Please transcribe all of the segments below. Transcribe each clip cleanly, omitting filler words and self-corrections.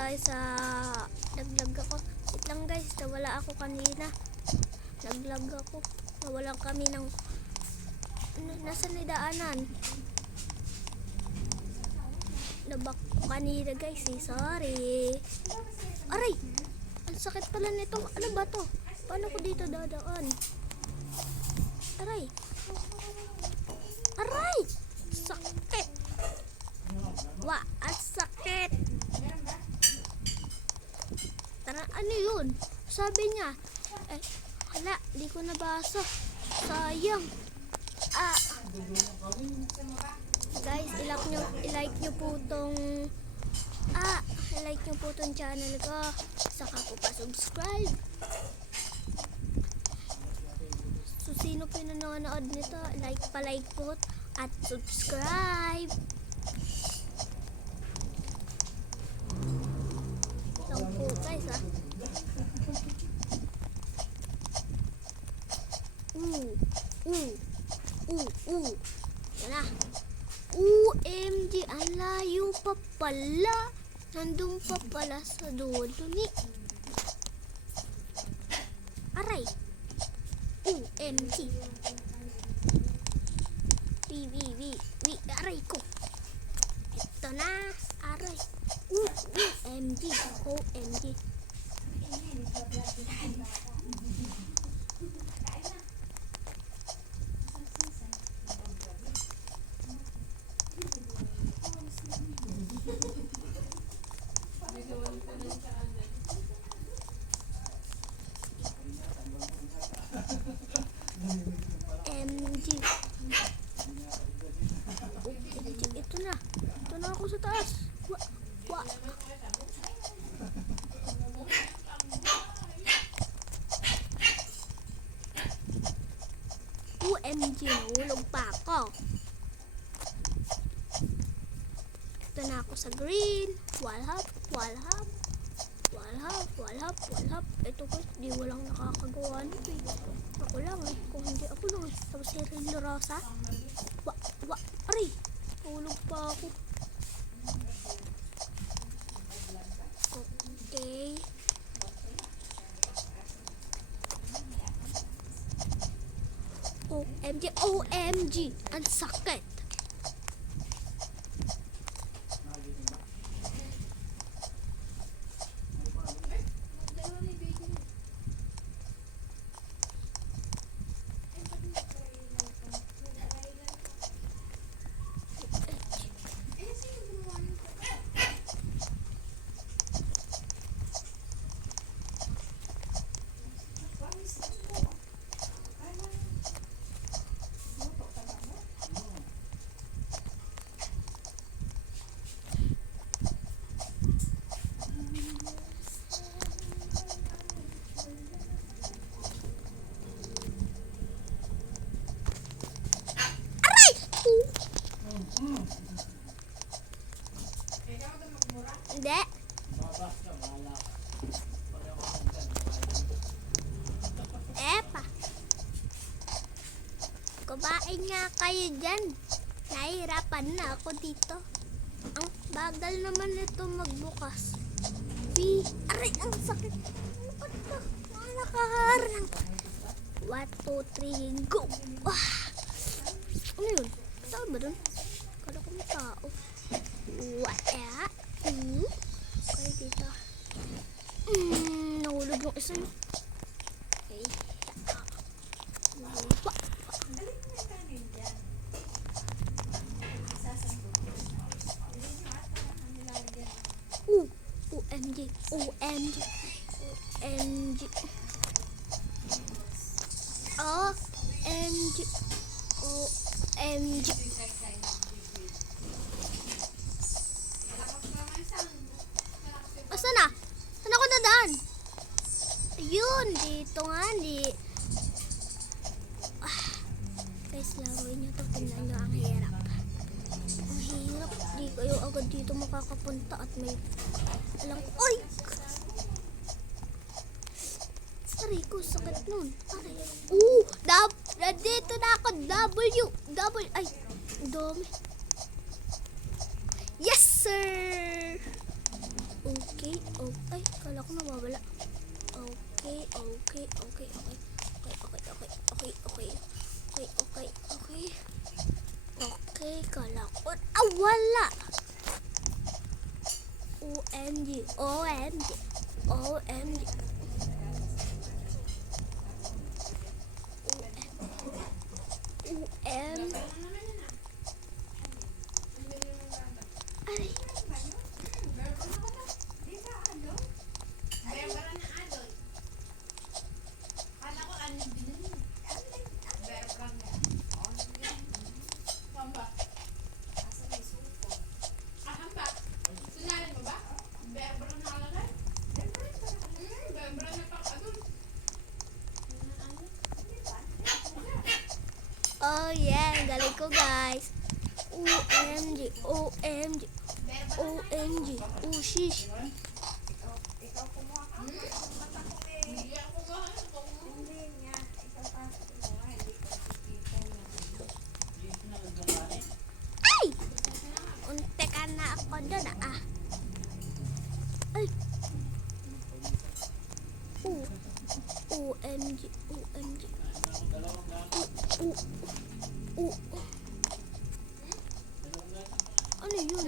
tayo sa naglag ako. Wait lang guys, nawala ako kanina. Naglag ako. Nawalan kami ng nasa nidaanan. Nabak ko kanina guys eh. Sorry. Aray! Ang sakit pala nitong ano ba to? Paano ko dito dadaan? Aray! Aray! Sakit! Wah! Ang sakit! Tara, ano yun? Sabi niya, hala, di ko nabasa. Sayang. Guys, i-like nyo po tong i-like nyo po tong channel ko. Saka po pa subscribe. So, sino pinanonood nito? Like po at subscribe. Lang po guys Yan na. OMG, ang layo pa pala. Nandun pa pala sa dulo ni. Aray. OMG. Aray ko. Ito na. Aray. OMG. Ito na ako sa taas. Wa. OMG, nahulog pa ako. Ito na ako sa green. Walhap. Ito guys, di walang nakakagawa nito eh. Ako lang eh. Kung hindi ako lang eh. Tapos si Rillo Rosa. Aray! Nahulog pa ako. Okay. OMG, ang sakit. Hindi. Epa. Kumain nga kayo dyan. Nahihirapan na ako dito. Ang bagal naman ito magbukas. Aray, ang sakit. Ano ba? Nakaharang. 1, 2, 3, go! Ano yun? Tao ba dun? Kala ko may tao. Okay, dito. Nahulog yung isa yun. Okay. OMG. Saan na? Saan ako dadaan? Ayun, dito nga. Guys, laruin nyo to. Tingnan nyo, ang hirap. Ang hirap. Di kayo agad dito makakapunta at may alam ko. Ay! Aray ko, sakit nun. Aray. Dito na ako. Ay, dami. Yes, sir! Okay. Oh, ay, kala ko nawawala. Okay, okay, okay, okay. Okay, okay, okay, okay, okay. Okay, okay, okay. Okay, kala ko. Ah, wala! OMG, OMG, OMG. UM. Ay. Oh yeah, ang galing ko guys. OMG, OMG, OMG, oh shish. Ay! Unti ka na ako doon ah. Ay! Oh, OMG, OMG. Oh, oh. Ano yun?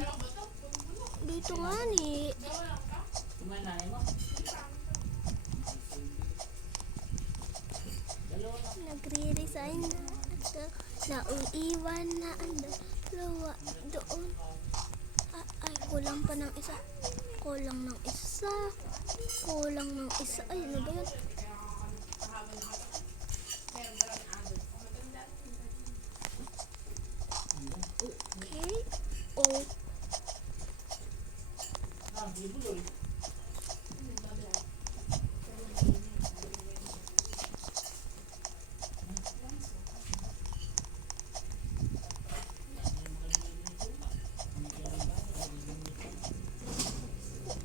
Dito nga ni. Nagre-resign na ito. Nauiwan na ang dalawa doon. Ay, kulang pa ng isa. Kulang ng isa. Kulang ng isa. Ay, ano ba yun? Okay. Oh.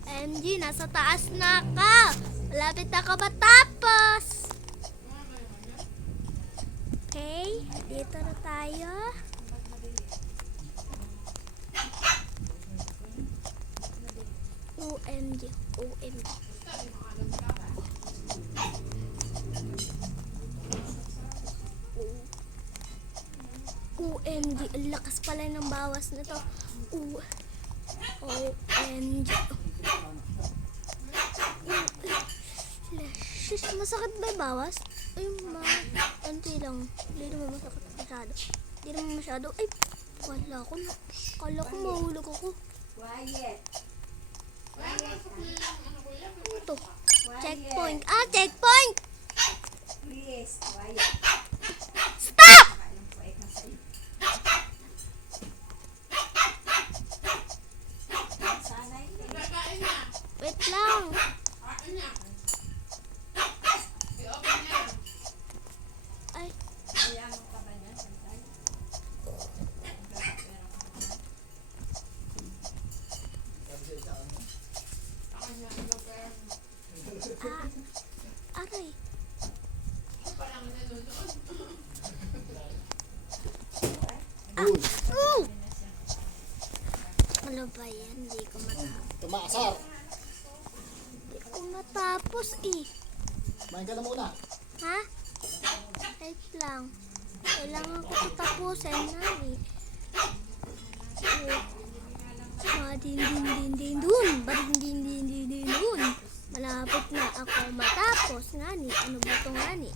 MG, nasa taas na ka. Malapit na ka matapos. Okay, dito na tayo. OMG, OMG. OMG, ang lakas pala ng bawas na to. OMG. Shush, masakit ba yung bawas? Ay, konti lang. Hindi naman masakit masyado. Hindi naman masyado. Ay, kala ko mahulog ako. Quiet. Ano to? Checkpoint. Ah, checkpoint! Please, quiet. Stop! Anong quiet na sa'yo? Sana hindi. Wait lang. Ay, Kaya mo ka ba niya? Santay? aray. Ano ba yan? Hindi ko matapos. Tumaasar. Hindi ko matapos eh. Kumain ka na muna. Ha? Wait lang. Kailangan ko tapusin na eh. Badin-din-din-din-dun. Badin-din-din-din-din-dun. Malapit na ako matapos nga ni. Ano ba ito nga ni?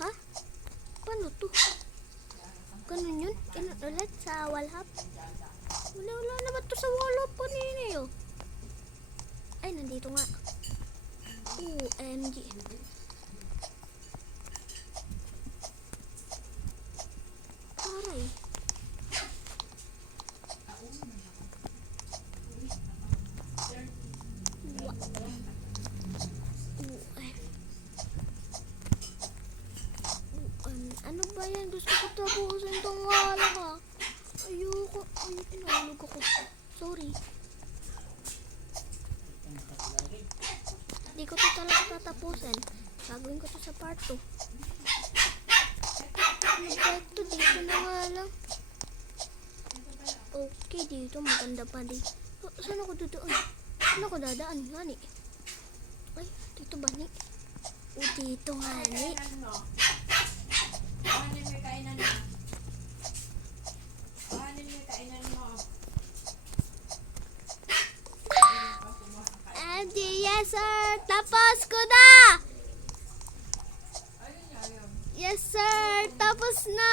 Ha? Paano to? Ganun yun? Ganun ulit sa wallhap? Wala naman to sa wallhap po ninyo. Ay, nandito nga. OMG. Aray. Ano ba yan? Gusto ko tapusin itong wala ka. Ayoko. Ay, inalog ako. Sorry. Hindi ko to talaga tatapusin. Gagawin ko to sa part 2. Ano ba ito? Dito na nga lang. Okay, dito maganda pa din. Saan ako dadaan? Saan ako dadaan? Ngani? Ay, dito ba ni? O, dito nga ni. Kainan mo. Kuhanin mo yung kainan mo. Kuhanin mo yung kainan mo. Ayun pa, kumuha ka kain. Adi, yes sir! Tapos ko na! Ayun, ayun. Yes sir! Tapos na!